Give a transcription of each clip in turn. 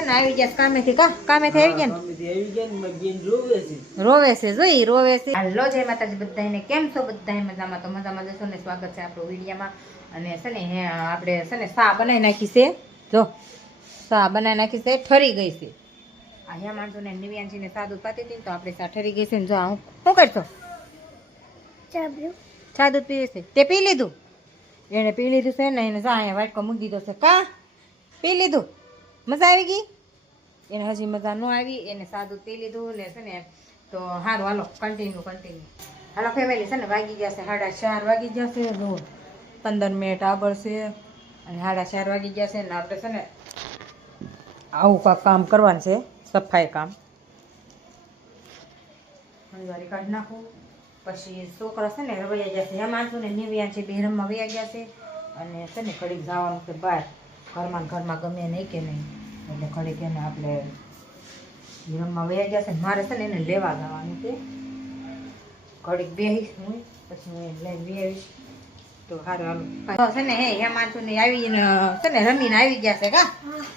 છે ને આવી ગયા કામેથી કા? કામેથી આવી ગયા મમ્મીથી આવી ગયા ને રોવે છે. ને રોવે છે જોઈ રોવે છે. હાલો જય માતાજી બધાને કેમ છો? બધાય મજામાં તો મજામાં જશો ને? સ્વાગત છે આપણો વિડીયોમાં. અને છે ને હે આપણે છે ને સા બનાવી નાખી છે? જો સા બનાવી નાખી છે? ઠરી ગઈ છે. અહીંયા માણસો ને નિવ્યાનજી ને સાદું પાતી હતી ને તો આપણે સા ઠરી ગઈ છે ને? જો હું શું કરશો? ચા દૂધ પીવે છે. તે પી લીધું? એને પી લીધું છે ને એને અહીંયા વાટકો મૂકી દીધો છે. કા? પી લીધું? મજા આવી ગઈ? એને હજી મજા ન આવી, એને સાદું તે લીધું ને છે ને, તો સારું હાલો કન્ટિન્યુ કન્ટિન્યુ હાલો ફેમિલી છે ને, વાગી ગયા છે, સાડા ચાર વાગી ગયા છે જુઓ પંદર મિનિટ આગળ છે, અને સાડા ચાર વાગી ગયા છે, ને આપણે છે ને, આવું કાંક કામ કરવાનું છે, સફાઈ કામ. હળવારી કાઢી નાખું, પછી છોકરા છે ને વયા ગયા છે એમ ને નિવ્યા છે, બે રમવા વયા ગયા છે, અને છે ને, ઘડીક જવાનું કે બહાર ઘરમાં ઘરમાં ગમે નહીં કે નહીં. એટલે ઘડીક એને આપણે રમવા વયા ગયા છે મારે છે ને એને લેવા જવાનું છે. ઘડીક બેહીશ હું પછી હું લઈને બેહીશ. તો સારું હાલો. છે ને હે હે માણસો ને આવીને છે ને રમીને આવી ગયા છે કા?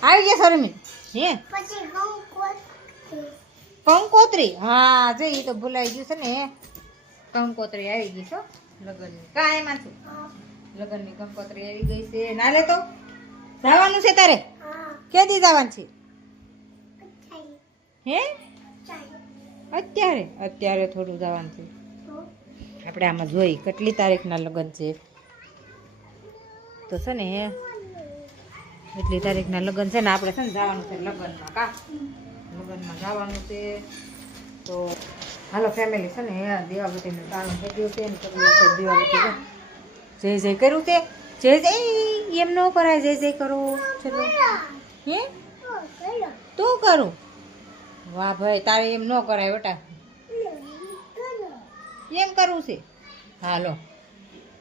આવી ગયા છે રમીને હે? કંકોત્રી? હા જો એ તો ભૂલાઈ ગયું છે ને કંકોત્રી આવી ગઈ છો લગ્નની. કા એમાં છું લગ્નની કંકોત્રી આવી ગઈ છે. ના લે તો? જવાનું છે તારે? કેદી જવાનું છે? હે? અત્યારે? અત્યારે થોડું જવાનું છે. આપણે આમાં જોઈ કેટલી તારીખના લગ્ન છે. તો છે ને હે કેટલી તારીખના લગ્ન છે ને આપણે છે ને જવાનું છે લગ્નમાં કા? લગ્નમાં જવાનું છે. તો હાલો ફેમિલી છે ને હે દિવાબત્તીનું તારણ થઈ ગયું છે ને જો. જય જય કર્યું તે? જય જય એમ ન કરાય જય જય કરો. ચલો. હે? તું કરું? વાહ ભાઈ તારે એમ ન કરાય બેટા એમ કરવું છે? હાલો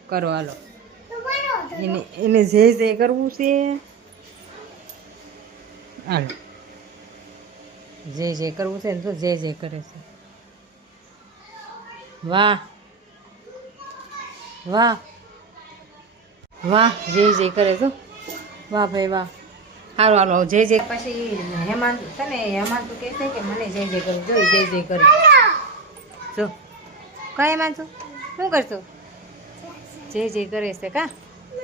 કરો હાલો. એને એને જે જે કરવું છે હાલો. જે જે કરવું છે ને તો જે જે કરે છે. વાહ વાહ વાહ જે જે કરે તો વાહ ભાઈ વાહ. સારું હાલો જય જય. પછી હેમાંત છે ને હેમાંત કહે છે કે મને જય જય કરે જોઈ જય જય કરે. જો કઈ હેમાંત શું કરશો જય જય કરે છે કા?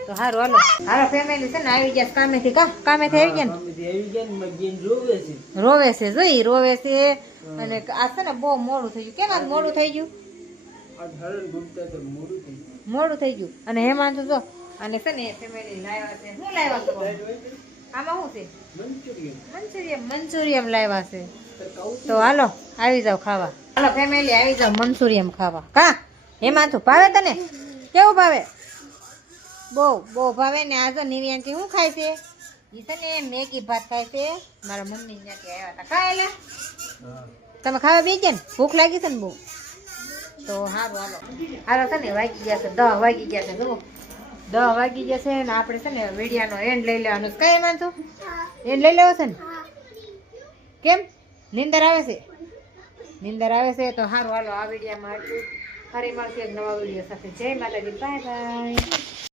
તો સારું હાલો. હારો ફેમિલી છે ને આવી ગયા કામેથી કા? કામેથી આવી ગયા આવી ગયા ને રોવે છે. જોઈ રોવે છે. અને આ છે ને બહુ મોડું થઈ ગયું. કેમ મોડું થઈ ગયું? મોડું થઈ ગયું. અને હેમાંત જો અને છે ને ફેમિલી લાવ્યા છે. શું લાવ્યા આમાં શું છે? મંચુરિયમ મંચુરિયમ લાવ્યા છે. તો હાલો આવી જાવ ખાવા. હાલો ફેમિલી આવી જાવ મંચુરિયમ ખાવા. કા? હેમાંતુ ભાવે તને? કેવું ભાવે? બહુ બહુ ભાવે ને આજે જો શું ખાય છે? ઈ છે ને મેગી ભાત ખાય છે. મારા મમ્મી ત્યાંથી આવ્યા હતા. ખાય તમે ખાવા બી ગયા ને? ભૂખ લાગી છે ને બહુ? તો હારું હાલો. હાલો છે ને વાગી ગયા છે. દહ વાગી ગયા છે જુઓ. દહ વાગી છે ને આપણે છે ને વીડિયાનો એન્ડ લઈ લેવાનો. કઈ માનશું એન્ડ લઈ લેવો છે ને? કેમ? નિંદર આવે છે? નિંદર આવે છે તો સારું હાલો, આ વિડીયામાં ફરી મળશે નવા વીડિયો સાથે. જય માતાજી. Bye bye